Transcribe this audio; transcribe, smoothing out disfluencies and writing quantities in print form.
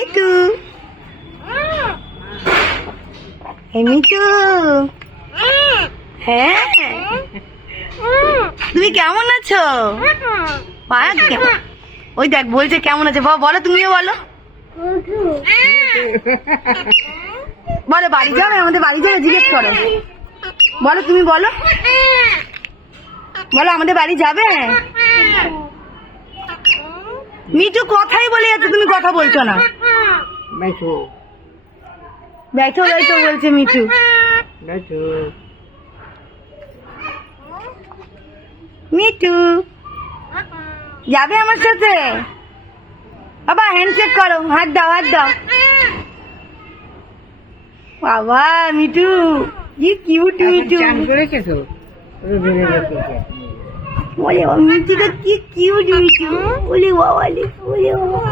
মিতু, এই মিতু, হ্যাঁ তুমি কেমন আছো? ওই দেখ বলছে কেমন আছে, বলো তুমিও বলো। বলো বাড়ি যাবে, আমাদের বাড়ি যাবে, জিজ্ঞেস করো, বলো তুমি বলো, বলো আমাদের বাড়ি যাবে। মিঠু কথাই বলে যাচ্ছে, তুমি কথা বলছো না। बैठो ব্যাঠো ব্যাঠো বলছে মিঠু। बैठो মিঠু যাবে আমার সাথে? বাবা হ্যান্ডশেক করো, হাত দাও হাত দাও। বাবা মিঠু কি কিউট মিঠু, চান করেছে তো বলে মিঠুটা কি কিউট মিঠু, বলে বাবা, বলে বাবা।